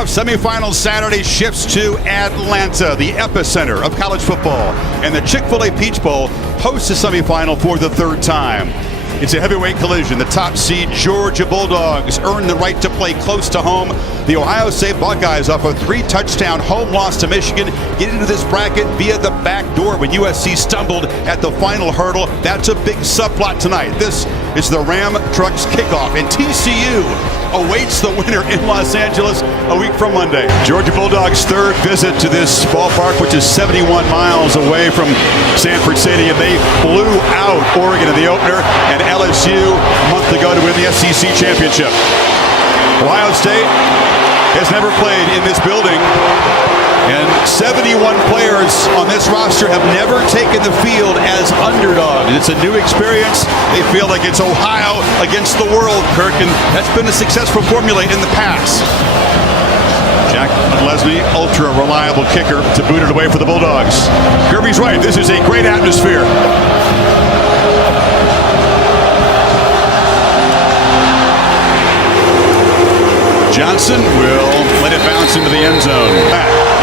Kickoff semifinal Saturday shifts to Atlanta, the epicenter of college football. And the Chick-fil-A Peach Bowl hosts the semifinal for the third time. It's a heavyweight collision. The top seed Georgia Bulldogs earn the right to play close to home. The Ohio State Buckeyes, off a 3-touchdown home loss to Michigan, get into this bracket via the back door when USC stumbled at the final hurdle. That's a big subplot tonight. This is the Ram Trucks Kickoff, and TCU awaits the winner in Los Angeles a week from Monday. Georgia Bulldogs' third visit to this ballpark, which is 71 miles away from Sanford Stadium. They blew out Oregon in the opener and LSU a month ago to win the SEC championship. Ohio State has never played in this building, and 71 players on this roster have never taken the field as underdogs. It's a new experience. They feel like it's Ohio against the world, Kirk, and that's been a successful formula in the past. Jack Leslie, ultra reliable kicker, to boot it away for the Bulldogs. Kirby's right. This is a great atmosphere. Johnson will let it bounce into the end zone.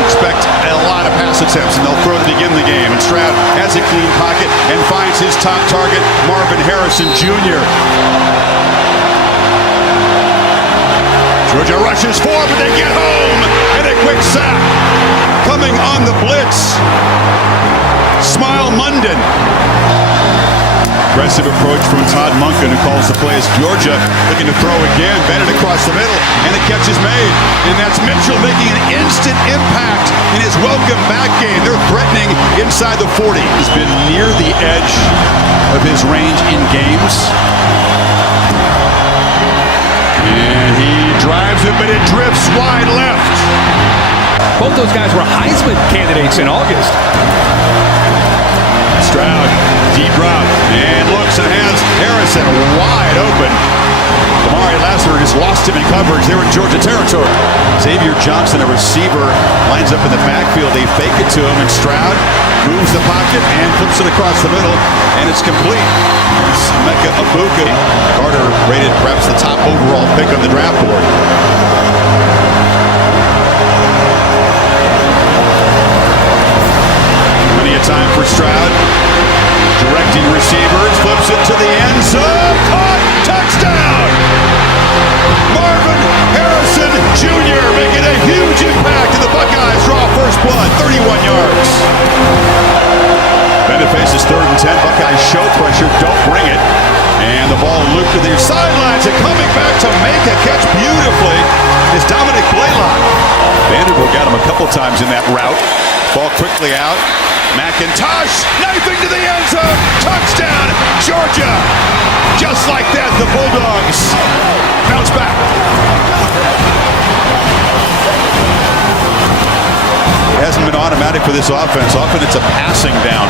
Expect a lot of pass attempts, and they'll throw to begin the game. And Stroud has a clean pocket and finds his top target, Marvin Harrison Jr. Georgia rushes forward, but they get home, and a quick sack. Coming on the blitz, Smile Munden. Aggressive approach from Todd Monken, who calls the play as Georgia looking to throw again. Bennett across the middle, and the catch is made. And that's Mitchell making an instant impact in his welcome back game. They're threatening inside the 40. He's been near the edge of his range in games. And he drives it, but it drifts wide left. Both those guys were Heisman candidates in August. Stroud, deep route, and looks and has Harrison wide open. Damari Lassiter just lost him in coverage. They're in Georgia territory. Xavier Johnson, a receiver, lines up in the backfield. They fake it to him, and Stroud moves the pocket and flips it across the middle, and it's complete. It's Mecca Abuka. Carter rated perhaps the top overall pick on the draft board. Plenty of time for Stroud. Directing receivers, flips it to the end zone. Caught! Touchdown! Marvin Harrison Jr. making a huge impact, and the Buckeyes draw first blood, 31 yards. Bennett faces 3rd and 10. Buckeyes show pressure, don't bring it. And the ball looped to their sidelines, and coming back to make a catch beautifully is Dominic Blaylock. Vanderbilt got him a couple times in that route. Ball quickly out. McIntosh knifing to the end zone. Touchdown, Georgia. Just like that, the Bulldogs bounce back. It hasn't been automatic for this offense. Often it's a passing down.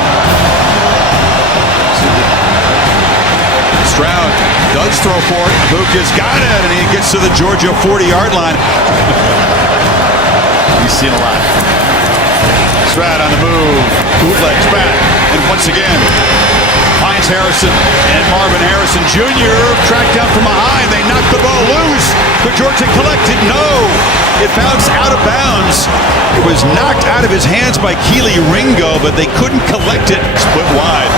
Stroud does throw for it. Abuka's got it, and he gets to the Georgia 40-yard line. He's seen a lot. Stroud on the move, bootlegs back, and once again finds Harrison, and Marvin Harrison Jr. tracked down from behind. They knocked the ball loose. Could Georgia collect it? No. It bounced out of bounds. It was knocked out of his hands by Keely Ringo, but they couldn't collect it. Split wide.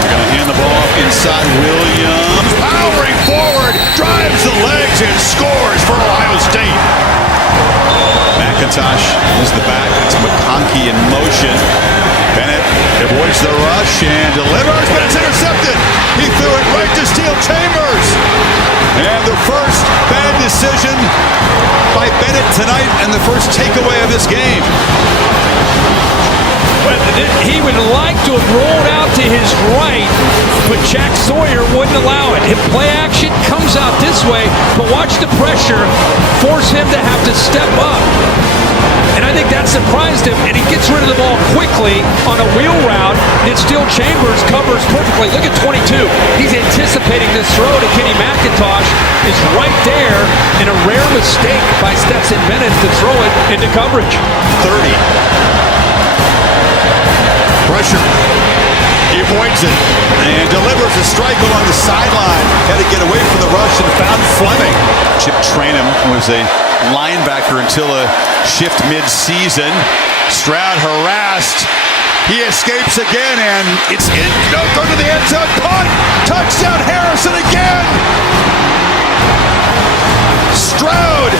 They're going to hand the ball off inside. Williams powering forward, drives the legs, and scores for Ohio State. McIntosh is the back. It's McConkey in motion. Bennett avoids the rush and delivers, but it's intercepted. He threw it right to Steel Chambers. And the first bad decision by Bennett tonight, and the first takeaway of this game. But he would like to have rolled out to his right, but Jack Sawyer wouldn't allow it. If play action comes out this way, but watch the pressure force him to have to step up. And I think that surprised him, and he gets rid of the ball quickly on a wheel route, and Steel Chambers covers perfectly. Look at 22. He's anticipating this throw to Kenny McIntosh, is right there, and a rare mistake by Stetson Bennett to throw it into coverage. 30. Pressure. He avoids it and delivers a strike along the sideline. had to get away from the rush and found Fleming. Chip Trainum was a linebacker until a shift mid-season. Stroud harassed. He escapes again, and it's in. No, go to the end zone. Punt! Touchdown, Harrison again! Stroud,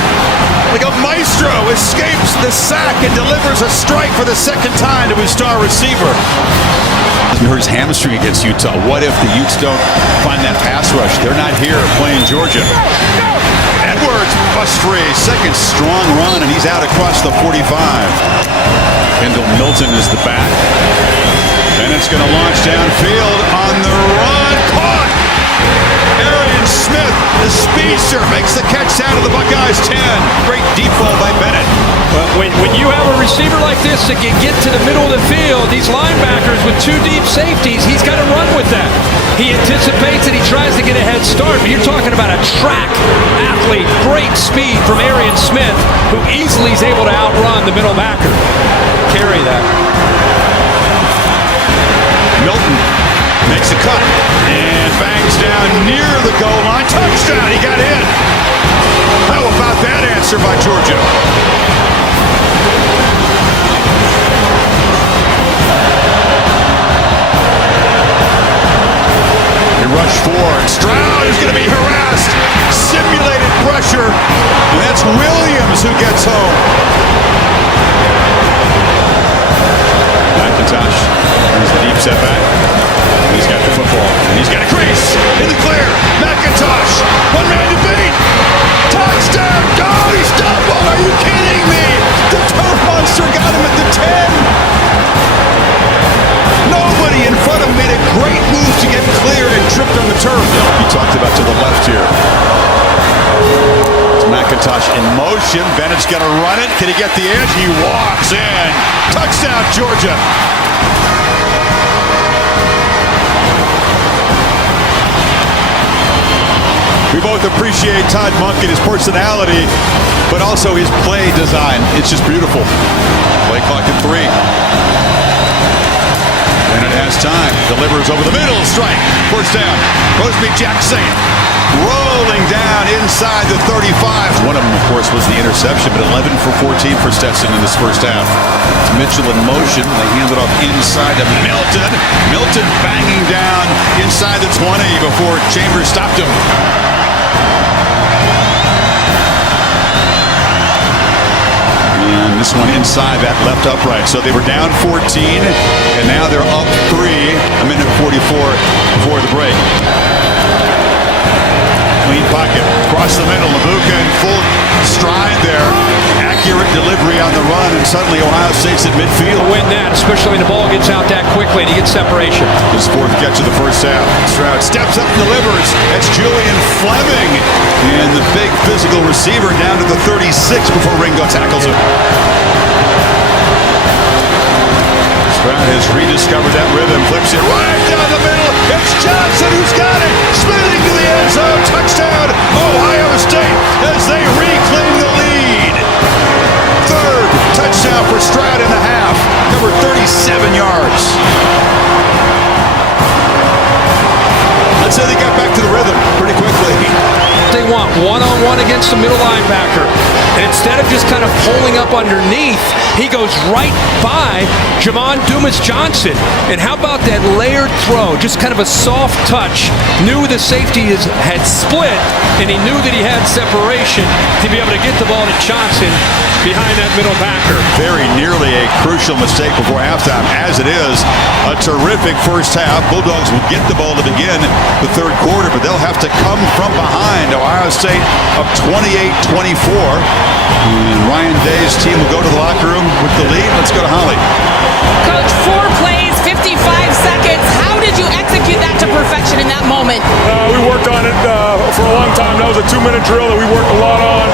like a maestro, escapes the sack and delivers a strike for the second time to his star receiver. He hurt his hamstring against Utah. What if the Utes don't find that pass rush? They're not here playing Georgia. Edwards, bust free. Second strong run, and he's out across the 45. Kendall Milton is the back. And it's going to launch downfield on the run. Caught! Arian Smith, the speedster, makes the catch out of the Buckeyes 10. Great deep ball by Bennett. Well, when you have a receiver like this that can get to the middle of the field, these linebackers with two deep safeties, he's got to run with that. He anticipates and he tries to get a head start, but you're talking about a track athlete, great speed from Arian Smith, who easily is able to outrun the middle backer. Carry that. Milton makes a cut and bangs down near the goal line. Touchdown, he got in. How about that answer by Georgia? They rush four, and Stroud is going to be harassed. Simulated pressure, and that's Williams who gets home. McIntosh, here's the deep setback. He's got the football, and he's got a crease in the clear. McIntosh, one man to beat. Touchdown! Go! He's doubled! Are you kidding me? The turf monster got him at the 10. Nobody in front of him made a great move to get cleared and tripped on the turf. He talked about to the left here. It's McIntosh in motion. Bennett's going to run it. Can he get the edge? He walks in. Touchdown, Georgia. We both appreciate Todd Monk and his personality, but also his play design. It's just beautiful. Play clock at 3. Bennett has time. Delivers over the middle. Strike. First down. Crosby Jackson rolling down inside the 35. One of them, of course, was the interception, but 11 for 14 for Stetson in this first half. It's Mitchell in motion. They hand it off inside to Milton. Milton banging down inside the 20 before Chambers stopped him. And this one inside that left upright. So they were down 14, and now they're up 3. A minute 44 before the break. Clean pocket, across the middle. Mabuka in full stride there. Accurate delivery on the run, and suddenly Ohio State's at midfield. Win that, especially when the ball gets out that quickly and he gets separation. His fourth catch of the first half. Stroud steps up and delivers. That's Julian Fleming. And the big physical receiver down to the 36 before Ringo tackles him. Stroud has rediscovered that rhythm. Flips it right down the middle. It's Johnson who's got it. Spinning to the end zone. Touchdown, Ohio State, as they reclaim the lead. Third touchdown for Stroud in the half. Covered 37 yards. Let's say they got back to the rhythm pretty quickly. They want one-on-one against the middle linebacker. And instead of just kind of pulling up underneath, he goes right by Javon Dumas-Johnson. And how about that layered throw? Just kind of a soft touch. Knew the safety had split, and he knew that he had separation to be able to get the ball to Johnson behind that middle backer. Very nearly a crucial mistake before halftime. As it is, a terrific first half. Bulldogs will get the ball to begin the third quarter, but they'll have to come from behind. Ohio State up 28-24. And Ryan Day's team will go to the locker room with the lead. Let's go to Holly. Coach, 4 plays, 55 seconds. How did you execute that to perfection in that moment? We worked on it for a long time. That was a 2-minute drill that we worked a lot on.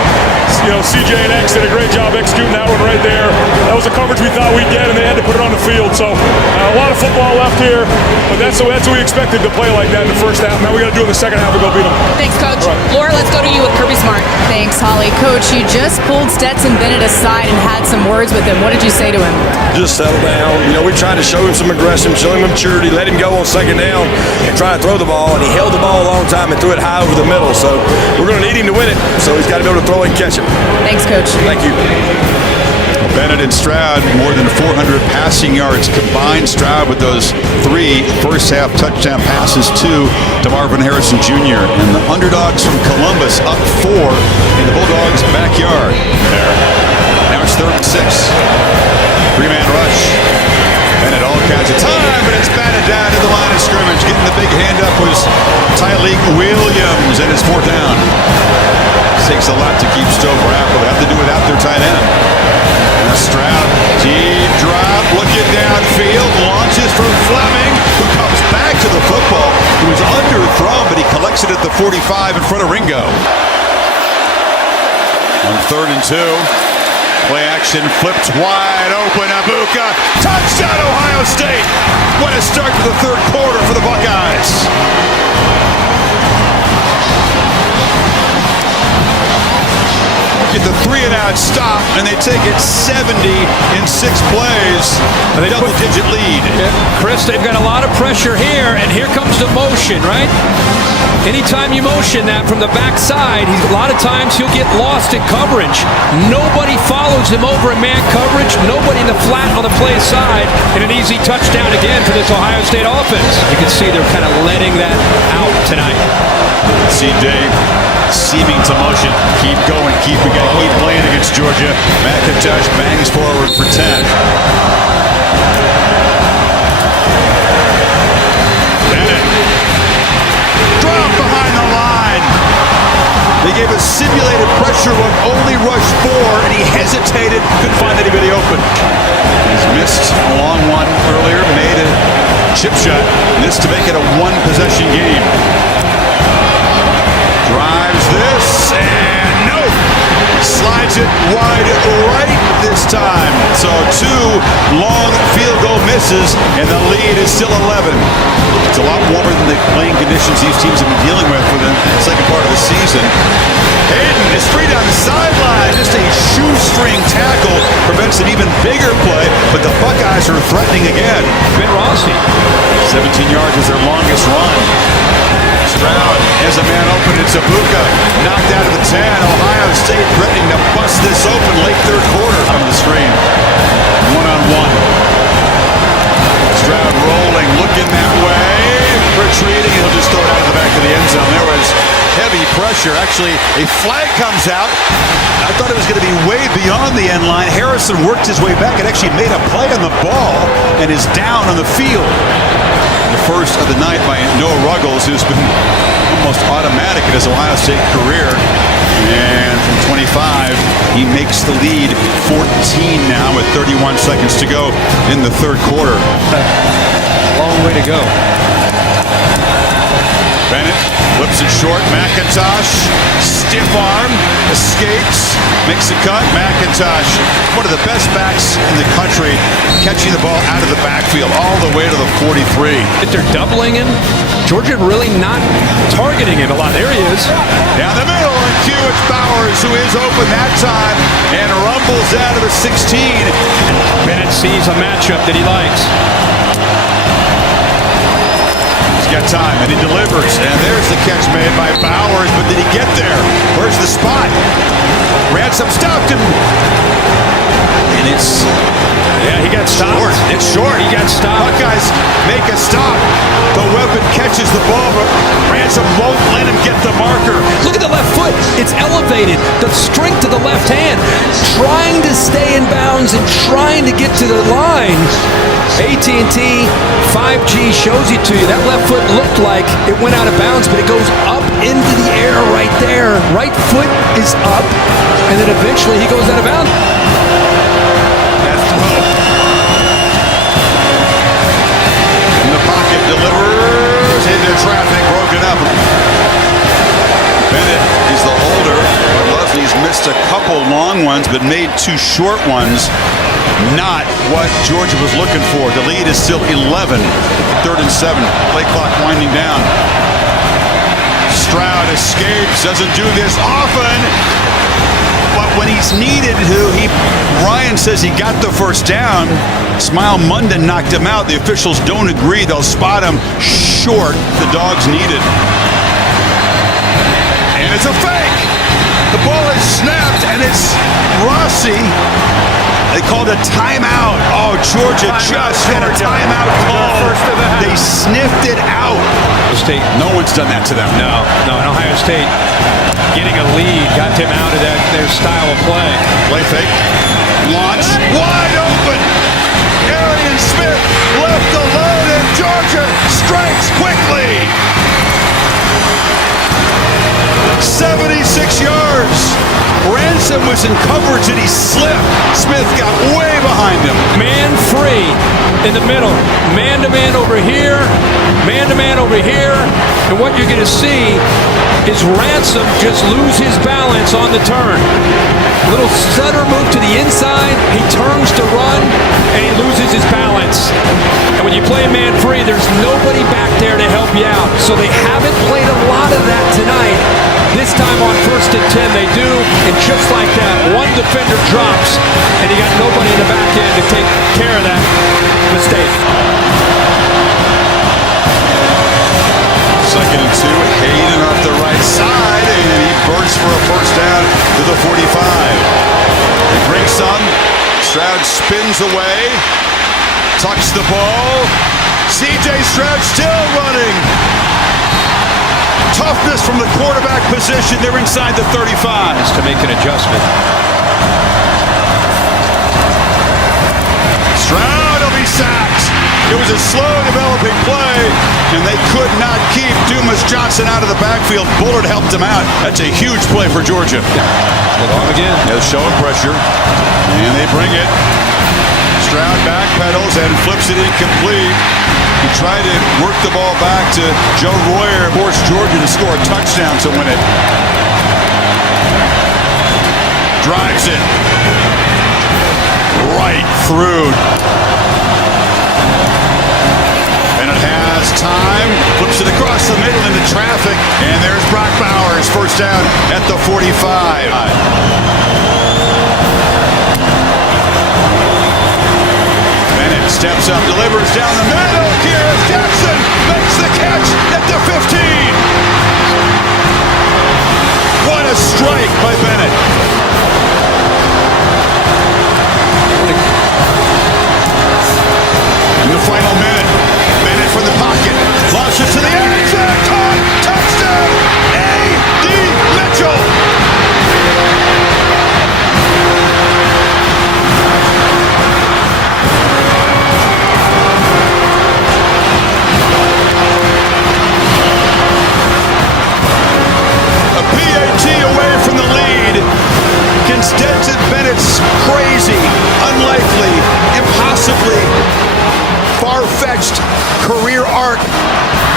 CJ and X did a great job executing that one right there. That was a coverage we thought we'd get, and they had to put it on the field. So a lot of football left here, but that's what we expected to play like that in the first half. Now we got to do it in the second half and go beat them. Thanks, Coach. Right. Laura, let's go to you with Kirby Smart. Thanks, Holly. Coach, you just pulled Stetson Bennett aside and had some words with him. What did you say to him? Just settle down. We tried to show him some aggression, show him maturity, let him go on second down and try to throw the ball, and he held the ball a long time and threw it high over the middle. So we're going to need him to win it, so he's got to be able to throw it and catch it. Thanks, Coach. Thank you. Bennett and Stroud, more than 400 passing yards combined. Stroud with those 3 first-half touchdown passes to Marvin Harrison Jr. And the underdogs from Columbus up 4 in the Bulldogs' backyard. Now it's 3rd and 6. 3-man rush. Bennett all kinds of time, but it's batted down to the line of scrimmage. Getting the big hand up was Tyleek Williams, and it's 4th down. Takes a lot to keep Stover out, but they have to do without their tight end. Now Stroud, deep drop, looking downfield, launches from Fleming, who comes back to the football. He was underthrown, but he collects it at the 45 in front of Ringo. On 3rd and 2, play action, flipped wide open, Abuka, touchdown Ohio State! What a start to the 3rd quarter for the Buckeyes. Get the 3-and-out stop, and they take it 70 in 6 plays. A double-digit lead. Chris, they've got a lot of pressure here, and here comes the motion, right? Anytime you motion that from the backside, a lot of times he'll get lost in coverage. Nobody follows him over in man coverage. Nobody in the flat on the play side, and an easy touchdown again for this Ohio State offense. You can see they're kind of letting that out tonight. See Dave seeming to motion. Keep going, keep playing against Georgia. McIntosh bangs forward for 10. Bennett. Drop behind the line. They gave a simulated pressure look, only rushed 4, and he hesitated, couldn't find anybody open. He's missed a long one earlier, made a chip shot. This to make it a 1-possession game. Drives this, and no! Slides it wide right this time. So 2 long field goal misses, and the lead is still 11. It's a lot warmer than the playing conditions these teams have been dealing with for the second part of the season. Hayden is free down the sideline. Just a shoestring tackle prevents an even bigger play, but the Buckeyes are threatening again. Ben Rossi. 17 yards is their longest run. Stroud has a man open. It's Abuka knocked out of the 10. Ohio State threatening to bust this open late 3rd quarter. On the screen. 1-on-1. Stroud rolling, looking that way. Retreating. He'll just throw it out of the back of the end zone. There was heavy pressure. Actually, a flag comes out. I thought it was going to be way beyond the end line. Harrison worked his way back and actually made a play on the ball and is down on the field. The first of the night by Noah Ruggles, who's been almost automatic in his Ohio State career. And from 25, he makes the lead 14 now with 31 seconds to go in the 3rd quarter. Long way to go. Bennett flips it short. McIntosh, stiff arm, escapes, makes a cut. McIntosh, one of the best backs in the country, catching the ball out of the backfield all the way to the 43. If they're doubling him, Georgia really not targeting him a lot. There he is. Down the middle, and Q, it's Bowers, who is open that time and rumbles out of the 16. Bennett sees a matchup that he likes. Got time, and he delivers, and there's the catch made by Bowers, but did he get there? Where's the spot? Ransom stopped him, and it's he got stopped. Short. It's short. He got stopped. Buckeyes make a stop. The weapon catches the ball, but Ransom won't let him get the marker. Look at the left foot. It's elevated. The strength of the left hand. Trying to stay in bounds and trying to get to the line. AT&T 5G shows it to you. That left foot looked like it went out of bounds, but it goes up into the air right there. Right foot is up, and then eventually he goes out of bounds. In the pocket, delivers into traffic, broken up. Bennett is the holder, but Leslie's missed missed a couple long ones, but made 2 short ones. Not what Georgia was looking for. The lead is still 11. 3rd and 7. Play clock winding down. Stroud escapes. Doesn't do this often. But when he's needed to, Ryan says he got the first down. Smile Munden knocked him out. The officials don't agree. They'll spot him short. The Dogs needed. And it's a fake. The ball is snapped, and it's Rossi. They called a timeout. Oh, Georgia just had a timeout call. They sniffed it out. State. No one's done that to them. No, and Ohio State getting a lead got them out of their style of play. Play fake. Launch. Wide open. Arian Smith left alone, and Georgia strikes quickly. 76 yards. Ransom was in coverage and he slipped. Smith got way behind him. Man free in the middle. Man to man over here. Man to man over here. And what you're going to see is Ransom just lose his balance on the turn. Little stutter move to the inside. He turns to run and he loses his balance. And when you play man free, there's nobody back there to help you out. So they haven't played a lot of that tonight. This time on 1st and 10 they do, and just like that, one defender drops, and you got nobody in the back end to take care of that mistake. 2nd and 2, Hayden off the right side, and he bursts for a first down to the 45. He brings some. Stroud spins away, tucks the ball. C.J. Stroud still running. Toughness from the quarterback position. They're inside the 35. Just to make an adjustment. Stroud will be sacked. It was a slow developing play, and they could not keep Dumas Johnson out of the backfield. Bullard helped him out. That's a huge play for Georgia. Hold on again. They're showing pressure, and they bring it. Stroud backpedals and flips it incomplete. He tried to work the ball back to Joe Royer, forced Georgia to score a touchdown to win it. Drives it right through. Bennett has time, flips it across the middle into traffic, and there's Brock Bowers, first down at the 45. Steps up, delivers down the middle. Here's Jackson, makes the catch at the 15. What a strike by Bennett. In the final minute, Bennett from the pocket, launches to the end zone, caught, touchdown, A.D. Mitchell. Away from the lead. Can Stetson Bennett's crazy, unlikely, impossibly far-fetched career arc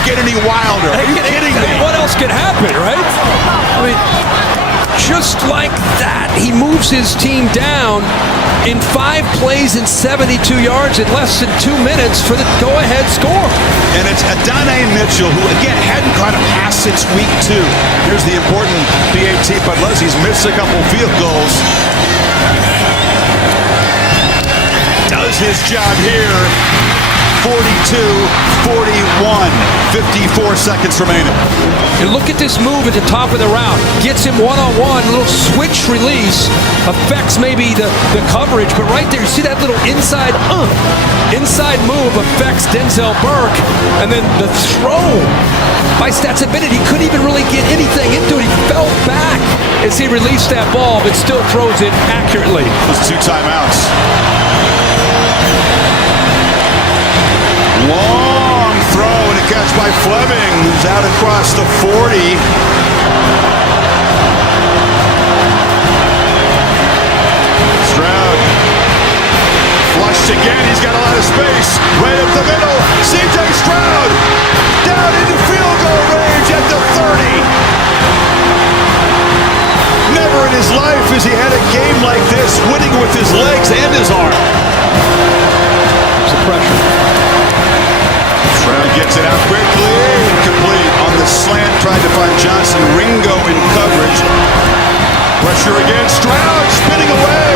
get any wilder? Are you kidding me? What else could happen, right? I mean, just like that, he moves his team down in 5 plays and 72 yards in less than 2 minutes for the go-ahead score. And it's Adonai Mitchell, who, again, hadn't caught a pass since week 2. Here's the important BAT, but Leslie's missed a couple field goals. Does his job here. 42-41, 54 seconds remaining. And look at this move at the top of the route. Gets him one-on-one, little switch release. Affects maybe the coverage, but right there, you see that little inside move affects Denzel Burke. And then the throw by Stetson Bennett, he couldn't even really get anything into it. He fell back as he released that ball, but still throws it accurately. Those 2 timeouts. Long throw and a catch by Fleming, who's out across the 40. Stroud flushed again. He's got a lot of space. Right up the middle. C.J. Stroud down into field goal range at the 30. Never in his life has Takes it out quickly, incomplete on the slant, tried to find Johnson. Ringo in coverage. Pressure again, Stroud spinning away.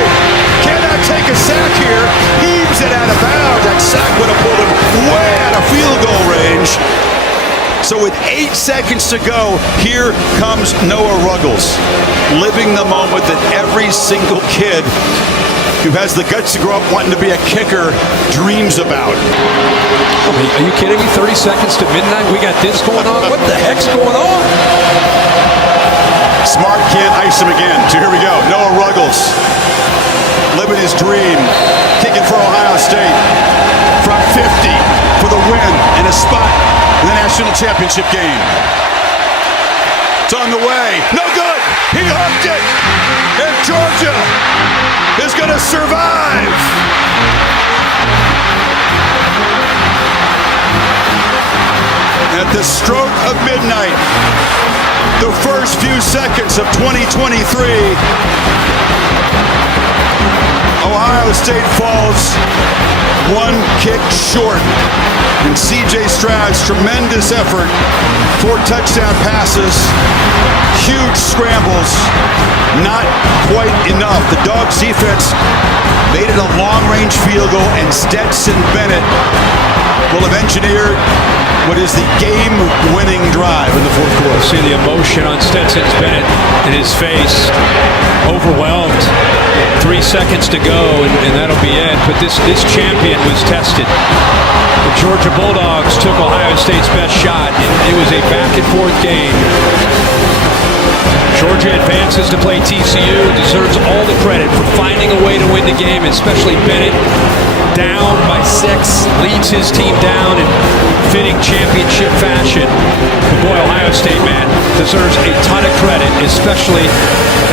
Cannot take a sack here. Heaves it out of bounds. That sack would have pulled him way out of field goal range. So with 8 seconds to go, here comes Noah Ruggles, living the moment that every single kid who has the guts to grow up wanting to be a kicker dreams about. I mean, are you kidding me? 30 seconds to midnight, we got this going on? What the heck's going on? Smart can't ice him again. So here we go. Noah Ruggles, living his dream, kicking for Ohio State from 50 for the win and a spot in the national championship game. It's on the way. No good. He hooked it. And Georgia is going to survive. At the stroke of midnight, the first few seconds of 2023, Ohio State falls one kick short. And C.J. Stroud's tremendous effort, 4 touchdown passes, huge scrambles, not quite enough. The Dogs defense made it a long-range field goal, and Stetson Bennett will have engineered what is the game-winning drive in the fourth quarter. See the emotion on Stetson Bennett in his face, overwhelmed. 3 seconds to go, and that'll be it. But this champion was tested. The Georgia Bulldogs took Ohio State's best shot, and it was a back-and-forth game. Georgia advances to play TCU, deserves all the credit for finding a way to win the game, especially Bennett, down by 6, leads his team down in fitting championship fashion. But boy, Ohio State, man, deserves a ton of credit, especially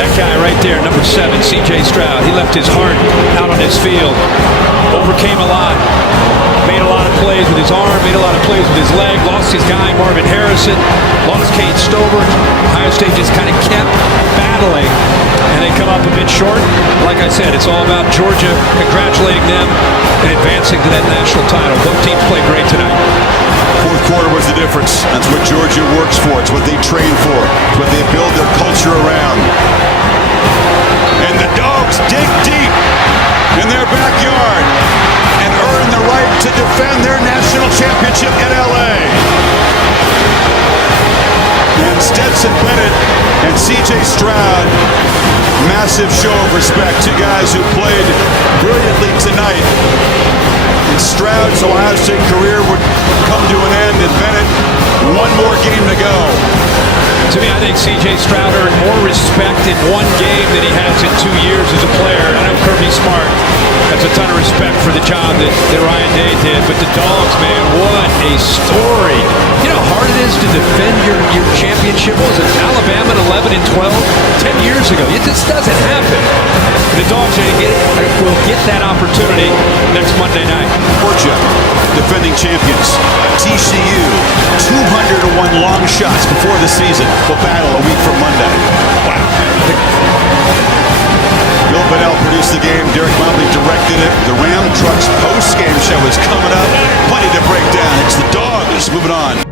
that guy right there, number 7, C.J. Stroud. He left his heart out on his field, overcame a lot. Made a lot of plays with his arm, made a lot of plays with his leg, lost his guy, Marvin Harrison, lost Kate Stover. Ohio State just kind of kept battling, and they come up a bit short. Like I said, it's all about Georgia congratulating them and advancing to that national title. Both teams played great tonight. Fourth quarter was the difference. That's what Georgia works for. It's what they train for. It's what they build their culture around. And the Dogs dig deep in their backyard and earn the right to defend their national championship in L.A. And Stetson Bennett and C.J. Stroud, massive show of respect. 2 guys who played brilliantly tonight. And Stroud's Ohio State career would come to an end, and Bennett, 1 more game to go. To me, I think C.J. Stroud earned more respect in 1 game than he has in 2 years as a player. I know Kirby Smart has a ton of respect for the job that Ryan Day did, but the Dogs, man, what a story. You know how hard it is to defend your championship? What was it, Alabama 11 and 12? 10 years ago. It just doesn't happen. The Dogs will get that opportunity next Monday night. Georgia, defending champions. TCU, 200-1 long shots before the season, will battle a week from Monday. Wow. Bill Bedell produced the game. Derek Mobley directed it. The Ram Trucks post-game show is coming up. Plenty to break down. It's the Dogs moving on.